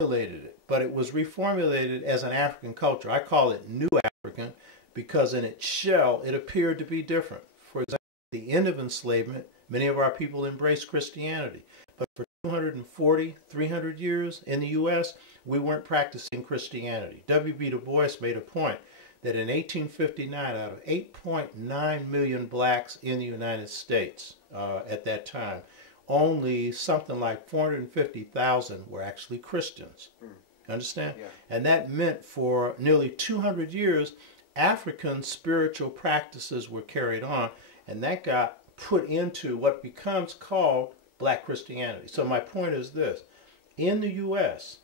reformulated it, but it was reformulated as an African culture. I call it New African because in its shell it appeared to be different. For example, at the end of enslavement, many of our people embraced Christianity. But for 240, 300 years in the U.S., we weren't practicing Christianity. W.B. Du Bois made a point that in 1859, out of 8.9 million blacks in the United States at that time, only something like 450,000 were actually Christians. Understand? Yeah. And that meant for nearly 200 years, African spiritual practices were carried on, and that got put into what becomes called Black Christianity. So my point is this. In the U.S.,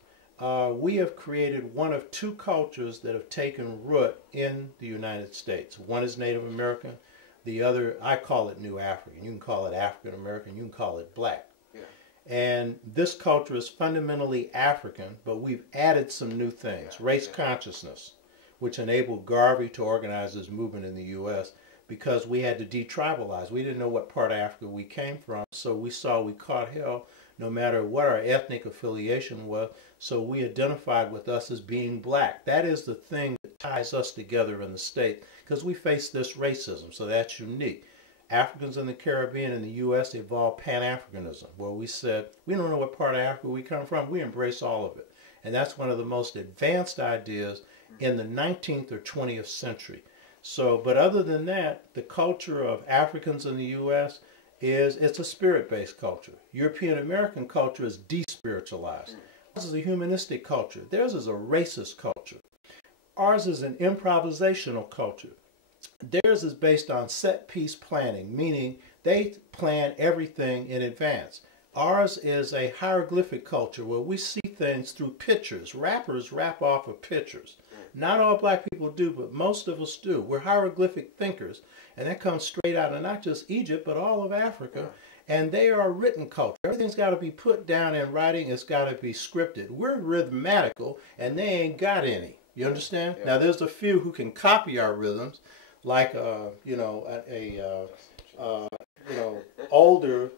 we have created one of two cultures that have taken root in the United States. One is Native American. The other, I call it New African. You can call it African American. You can call it Black. Yeah. And this culture is fundamentally African, but we've added some new things. Yeah. Race consciousness, which enabled Garvey to organize this movement in the U.S. because we had to detribalize. We didn't know what part of Africa we came from, so we saw we caught hell no matter what our ethnic affiliation was, so we identified with us as being black. That is the thing that ties us together in the state, because we face this racism, so that's unique. Africans in the Caribbean and the U.S. evolved Pan-Africanism, where we said, we don't know what part of Africa we come from, we embrace all of it. And that's one of the most advanced ideas in the 19th or 20th century. So, but other than that, the culture of Africans in the U.S. it's a spirit-based culture. European American culture is despiritualized. Ours is a humanistic culture. Theirs is a racist culture. Ours is an improvisational culture. Theirs is based on set-piece planning, meaning they plan everything in advance. Ours is a hieroglyphic culture where we see things through pictures. Rappers rap off of pictures. Not all black people do, but most of us do. We're hieroglyphic thinkers, and that comes straight out of not just Egypt, but all of Africa. And they are a written culture. Everything's got to be put down in writing. It's got to be scripted. We're rhythmatical, and they ain't got any. You understand? Yeah. Now, there's a few who can copy our rhythms, like older,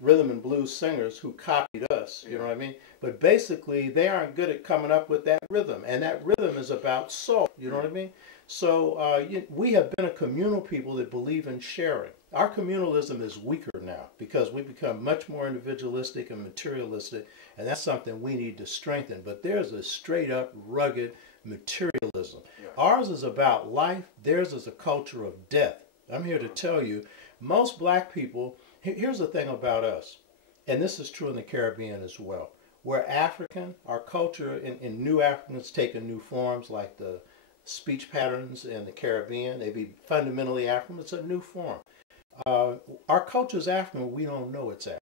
rhythm and blues singers who copied us, you know what I mean? But basically, they aren't good at coming up with that rhythm, and that rhythm is about soul, you know what I mean? So we have been a communal people that believe in sharing. Our communalism is weaker now because we become much more individualistic and materialistic, and that's something we need to strengthen. But there's a straight up rugged materialism. Yeah. Ours is about life. Theirs is a culture of death. I'm here to tell you, most black people, here's the thing about us, and this is true in the Caribbean as well. We're African. Our culture in New Africans taking new forms, like the speech patterns in the Caribbean. They be fundamentally African. It's a new form. Our culture is African, but we don't know it's African.